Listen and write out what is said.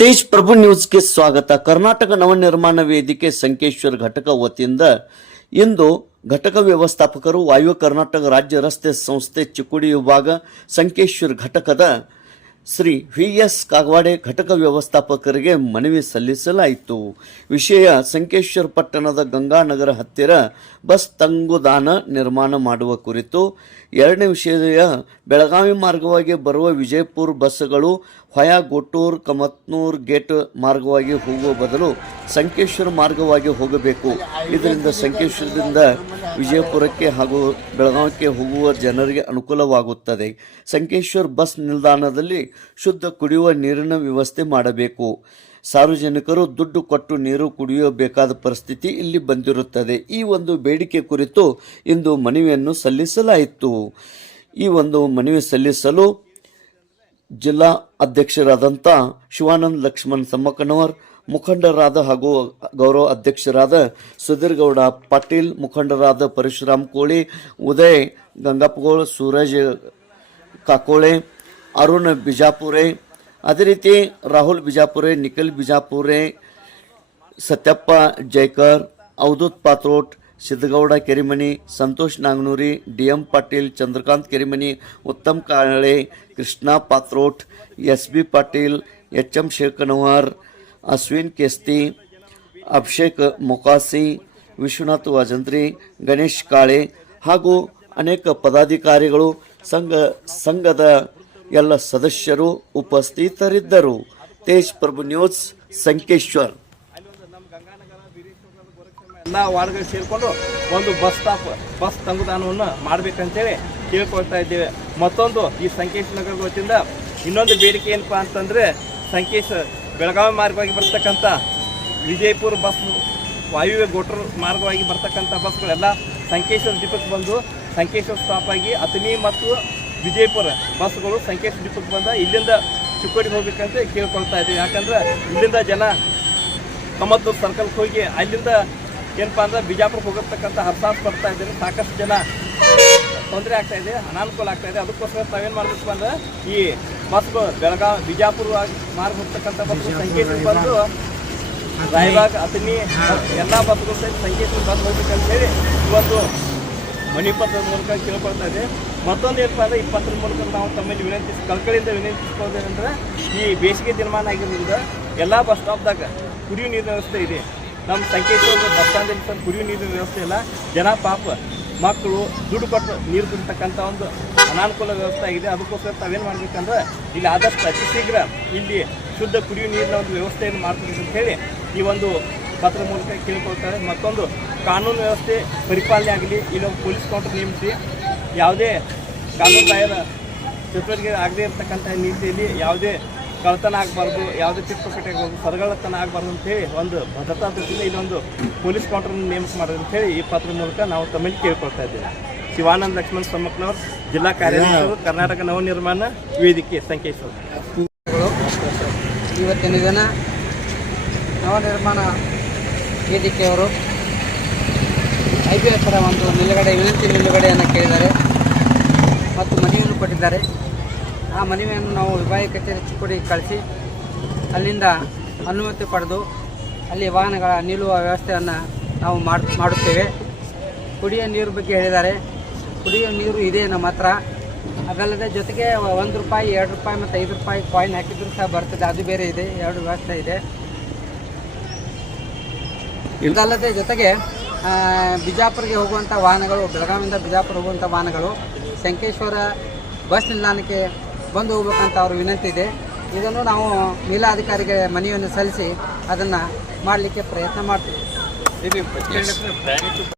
ತೇಜ್ ಪ್ರಭು ನ್ಯೂಸ್ಗೆ ಸ್ವಾಗತ. ಕರ್ನಾಟಕ ನವನಿರ್ಮಾಣ ವೇದಿಕೆ ಸಂಕೇಶ್ವರ ಘಟಕ ವತಿಯಿಂದ ಇಂದು ಘಟಕ ವ್ಯವಸ್ಥಾಪಕರು ವಾಯು ಕರ್ನಾಟಕ ರಾಜ್ಯ ರಸ್ತೆ ಸಂಸ್ಥೆ ಚಿಕ್ಕೋಡಿ ವಿಭಾಗ ಸಂಕೇಶ್ವರ ಘಟಕದ ಶ್ರೀ ವಿ.ಎಸ್. ಕಾಗವಾಡೆ ಘಟಕ ವ್ಯವಸ್ಥಾಪಕರಿಗೆ ಮನವಿ ಸಲ್ಲಿಸಲಾಯಿತು. ವಿಷಯ ಸಂಕೇಶ್ವರ ಪಟ್ಟಣದ ಗಂಗಾನಗರ ಹತ್ತಿರ ಬಸ್ ತಂಗುದಾಣ ನಿರ್ಮಾಣ ಮಾಡುವ ಕುರಿತು. ಎರಡನೇ ವಿಷಯ, ಬೆಳಗಾವಿ ಮಾರ್ಗವಾಗಿ ಬರುವ ವಿಜಯಪುರ ಬಸ್ಗಳು ಹೊಯ ಗೋಟೂರ್ ಕಮತ್ನೂರ್ ಗೇಟ್ ಮಾರ್ಗವಾಗಿ ಹೋಗುವ ಬದಲು ಸಂಕೇಶ್ವರ ಮಾರ್ಗವಾಗಿ ಹೋಗಬೇಕು. ಇದರಿಂದ ಸಂಕೇಶ್ವರದಿಂದ ವಿಜಯಪುರಕ್ಕೆ ಹಾಗೂ ಬೆಳಗಾವಿಗೆ ಹೋಗುವ ಜನರಿಗೆ ಅನುಕೂಲವಾಗುತ್ತದೆ. ಸಂಕೇಶ್ವರ ಬಸ್ ನಿಲ್ದಾಣದಲ್ಲಿ ಶುದ್ಧ ಕುಡಿಯುವ ನೀರಿನ ವ್ಯವಸ್ಥೆ ಮಾಡಬೇಕು. ಸಾರ್ವಜನಿಕರು ದುಡ್ಡು ಕೊಟ್ಟು ನೀರು ಕುಡಿಯಬೇಕಾದ ಪರಿಸ್ಥಿತಿ ಇಲ್ಲಿ ಬಂದಿರುತ್ತದೆ. ಈ ಒಂದು ಬೇಡಿಕೆ ಕುರಿತು ಇಂದು ಮನವಿಯನ್ನು ಸಲ್ಲಿಸಲಾಯಿತು. ಈ ಒಂದು ಮನವಿ ಸಲ್ಲಿಸಲು ಜಿಲ್ಲಾ ಅಧ್ಯಕ್ಷರಾದಂಥ ಶಿವಾನಂದ ಲಕ್ಷ್ಮಣ್ ಸಮ್ಮಕ್ಕನವರ್, ಮುಖಂಡರಾದ ಹಾಗೂ ಗೌರವ ಅಧ್ಯಕ್ಷರಾದ ಸುಧೀರ್ಗೌಡ ಪಾಟೀಲ್, ಮುಖಂಡರಾದ ಪರಶುರಾಮ್ ಕೋಳಿ, ಉದಯ್ ಗಂಗಪ್ಪಗೋಳ್, ಸೂರಜ್ ಕಾಕೋಳೆ, ಅರುಣ್ ಬಿಜಾಪುರೆ, ಅದೇ ರೀತಿ ರಾಹುಲ್ ಬಿಜಾಪುರೆ, ನಿಖಿಲ್ ಬಿಜಾಪುರೆ, ಸತ್ಯಪ್ಪ ಜೈಕರ್, ಅವಧೂತ್ ಪಾತ್ರೋಟ್, ಸಿದ್ದಗೌಡ ಕೆರಿಮನಿ, ಸಂತೋಷ್ ನಾಗನೂರಿ, ಡಿ.ಎಂ. ಪಾಟೀಲ್, ಚಂದ್ರಕಾಂತ್ ಕೆರಿಮನಿ, ಉತ್ತಮ್ ಕಾಳೆ, ಕೃಷ್ಣ ಪಾತ್ರೋಟ್, ಎಸ್.ಬಿ. ಪಾಟೀಲ್, ಎಚ್.ಎಂ. ಶೇಖನವರ್, ಅಶ್ವಿನ್ ಕೇಸ್ತಿ, ಅಭಿಷೇಕ್ ಮೊಕಾಸಿ, ವಿಶ್ವನಾಥ್ ವಾಜಂತ್ರಿ, ಗಣೇಶ್ ಕಾಳೆ ಹಾಗೂ ಅನೇಕ ಪದಾಧಿಕಾರಿಗಳು ಸಂಘದ ಎಲ್ಲ ಸದಸ್ಯರು ಉಪಸ್ಥಿತರಿದ್ದರು. ತೇಜ್ ಪ್ರಭು ನ್ಯೂಸ್, ಸಂಕೇಶ್ವರ್. ಎಲ್ಲ ವಾರ್ಡ್ಗಳು ಸೇರಿಕೊಂಡು ಒಂದು ಬಸ್ ತಂಗುದಾಣವನ್ನು ಮಾಡಬೇಕಂತೇಳಿ ಕೇಳ್ಕೊಳ್ತಾ ಇದ್ದೇವೆ. ಮತ್ತೊಂದು ಈ ಸಂಕೇಶ್ವರ ನಗರ ವತಿಯಿಂದ ಇನ್ನೊಂದು ಬೇಡಿಕೆ ಏನಪ್ಪ ಅಂತಂದರೆ, ಬೆಳಗಾವಿ ಮಾರ್ಗವಾಗಿ ಬರ್ತಕ್ಕಂಥ ವಿಜಯಪುರ ಬಸ್, ವಾಯುವ್ಯ ಗೋಟರ್ ಮಾರ್ಗವಾಗಿ ಬರ್ತಕ್ಕಂಥ ಬಸ್ಗಳೆಲ್ಲ ಸಂಕೇಶ್ವರ ದೀಪಕ್ಕೆ ಬಂದು ಸಂಕೇಶ್ವರ ಸ್ಟಾಪ್ ಆಗಿ ಅತನಿ ಮತ್ತು ವಿಜಯಪುರ ಬಸ್ಗಳು ಸಂಕೇಶ್ವರ ದೀಪಕ್ಕೆ ಬಂದ ಇಲ್ಲಿಂದ ಚಿಕ್ಕೋಡಿಗೆ ಹೋಗ್ಬೇಕಂತ ಕೇಳ್ಕೊಳ್ತಾ ಇದ್ದೀವಿ. ಯಾಕಂದ್ರೆ ಇಲ್ಲಿಂದ ಜನ ಕಮತ್ತೂರು ಸರ್ಕಲ್ಗೆ ಹೋಗಿ ಅಲ್ಲಿಂದ ಏನಪ್ಪ ಅಂದ್ರೆ ಬಿಜಾಪುರಕ್ಕೆ ಹೋಗಿರ್ತಕ್ಕಂಥ ಹರ್ಸಾಸ್ ಬರ್ತಾ ಇದ್ದಾರೆ. ಸಾಕಷ್ಟು ಜನ ತೊಂದರೆ ಆಗ್ತಾ ಇದೆ, ಅನಾನುಕೂಲ ಆಗ್ತಾ ಇದೆ. ಅದಕ್ಕೋಸ್ಕರ ತಾವೇನು ಮಾಡಬೇಕು ಅಂದ್ರೆ ಈ ಬಸ್ಗಳು ಬೆಳಗಾವಿ ಬಿಜಾಪುರ ಮಾರ್ಗ ಹೋಗ್ತಕ್ಕಂಥ ಬಸ್ಗಳು ಸಂಕೇಶ್ವರ ಬಂದು ರಾಯಬಾಗ್ ಅತನಿ ಎಲ್ಲ ಬಸ್ಗಳು ಸಹಿತ ಸಂಕೇಶ್ವರ ಬಂದು ಹೋಗ್ಬೇಕಂತ ಹೇಳಿ ಇವತ್ತು ಮನಿ ಪತ್ರದ ಮೂಲಕ ಕೇಳ್ಕೊಳ್ತಾ ಇದೆ. ಮತ್ತೊಂದು ಏನಪ್ಪ ಅಂದರೆ ಈ ಪತ್ರದ ಮೂಲಕ ನಾವು ತಮ್ಮಲ್ಲಿ ಕಳಕಳಿಯಿಂದ ವಿನಂತಿಸ್ಕೊಳ್ಳೋದೇನೆಂದ್ರೆ, ಈ ಬೇಸಿಗೆ ದಿನಮಾನ ಆಗಿರೋದ್ರಿಂದ ಎಲ್ಲ ಬಸ್ ಸ್ಟಾಪ್ದಾಗ ಕುಡಿಯುವ ನೀರಿನ ವ್ಯವಸ್ಥೆ ಇದೆ. ನಮ್ಮ ಸಂಕೇಶ್ವರ ಬಸ್ ಸ್ಟ್ಯಾಂಡಲ್ಲಿ ಸರ್ ಕುಡಿಯುವ ನೀರಿನ ವ್ಯವಸ್ಥೆ ಇಲ್ಲ. ಜನ ಪಾಪ ಮಕ್ಕಳು ದುಡ್ಡು ಕೊಟ್ಟು ನೀರು ಕುಡಿತಕ್ಕಂಥ ಒಂದು ಅನಾನುಕೂಲ ವ್ಯವಸ್ಥೆ ಆಗಿದೆ. ಅದಕ್ಕೋಸ್ಕರ ತಾವೇನು ಮಾಡಬೇಕಂದ್ರೆ ಇಲ್ಲಿ ಆದಷ್ಟು ಅತಿ ಶೀಘ್ರ ಇಲ್ಲಿ ಶುದ್ಧ ಕುಡಿಯುವ ನೀರಿನ ಒಂದು ವ್ಯವಸ್ಥೆಯನ್ನು ಮಾಡ್ತೀವಿ ಅಂತ ಹೇಳಿ ಈ ಒಂದು ಪತ್ರದ ಮೂಲಕ ಕೇಳ್ಕೊಳ್ತಾರೆ. ಮತ್ತೊಂದು ಕಾನೂನು ವ್ಯವಸ್ಥೆ ಪರಿಪಾಲನೆ ಆಗಲಿ, ಇಲ್ಲೊಂದು ಪೊಲೀಸ್ ಕೌಂಟರ್ ನೇಮಿಸಿ ಯಾವುದೇ ಕಾನೂನು ಬಾಹಿರ ಚಟುವಟಿಕೆ ಆಗದೇ ಇರತಕ್ಕಂಥ ನೀತಿಯಲ್ಲಿ ಯಾವುದೇ ಕಳ್ಳತನ ಆಗಬಾರ್ದು, ಯಾವುದೇ ಪಿಕ್ಪಾಕೆಟ್ ಆಗಬಾರ್ದು, ಸರಗಳತನ ಆಗಬಾರ್ದು ಅಂತೇಳಿ ಒಂದು ಭದ್ರತಾ ದೃಷ್ಟಿಯಿಂದ ಇಲ್ಲೊಂದು ಪೊಲೀಸ್ ಕೌಂಟರ್ನ ನೇಮಕ ಮಾಡೋದು ಅಂತೇಳಿ ಈ ಪತ್ರದ ಮೂಲಕ ನಾವು ತಮ್ಮಲ್ಲಿ ಕೇಳ್ಕೊಳ್ತಾ ಇದ್ದೇವೆ. ಶಿವಾನಂದ ಲಕ್ಷ್ಮಣ್ ಸಮ್ಮಕ್ಕನವರು, ಜಿಲ್ಲಾ ಕಾರ್ಯದರ್ಶಿಗಳು, ಕರ್ನಾಟಕ ನವನಿರ್ಮಾಣ ವೇದಿಕೆ ಸಂಕೇಶ್ವರ. ಇವತ್ತಿನ ದಿನ ನವನಿರ್ಮಾಣ ವೇದಿಕೆಯವರು IPS ಒಂದು ವಿನಂತಿ ನಿಲುಗಡೆಯನ್ನು ಕೇಳಿದ್ದಾರೆ ಮತ್ತು ಮನವಿಯನ್ನು ಕೊಟ್ಟಿದ್ದಾರೆ. ಆ ಮನವಿಯನ್ನು ನಾವು ವಿಭಾಗೀಯ ಕಚೇರಿ ಚಿಕ್ಕೋಡಿಗೆ ಕಳಿಸಿ ಅಲ್ಲಿಂದ ಅನುಮತಿ ಪಡೆದು ಅಲ್ಲಿ ವಾಹನಗಳ ನಿಲ್ಲುವ ವ್ಯವಸ್ಥೆಯನ್ನು ನಾವು ಮಾಡುತ್ತೇವೆ. ಕುಡಿಯೋ ನೀರು ಬಗ್ಗೆ ಹೇಳಿದ್ದಾರೆ. ಕುಡಿಯೋ ನೀರು ಇದೆ ನಮ್ಮ ಹತ್ರ. ಅದಲ್ಲದೆ ಜೊತೆಗೆ ₹1, ₹2 ಮತ್ತು ₹5 ಕಾಯಿನ್ ಹಾಕಿದ್ರು ಸಹ ಬರ್ತದೆ, ಅದು ಬೇರೆ ಇದೆ. ಎರಡು ವ್ಯವಸ್ಥೆ ಇದೆ. ಇದಲ್ಲದೆ ಜೊತೆಗೆ ಬಿಜಾಪುರಿಗೆ ಹೋಗುವಂಥ ವಾಹನಗಳು, ಬೆಳಗಾವಿಯಿಂದ ಬಿಜಾಪುರ ಹೋಗುವಂಥ ವಾಹನಗಳು ಸಂಕೇಶ್ವರ ಬಸ್ ನಿಲ್ದಾಣಕ್ಕೆ ಬಂದು ಹೋಗ್ಬೇಕಂತ ಅವ್ರ ವಿನಂತಿ ಇದೆ. ಇದನ್ನು ನಾವು ಮೇಲಾಧಿಕಾರಿಗೆ ಮನವಿಯನ್ನು ಸಲ್ಲಿಸಿ ಅದನ್ನು ಮಾಡಲಿಕ್ಕೆ ಪ್ರಯತ್ನ ಮಾಡ್ತೀವಿ.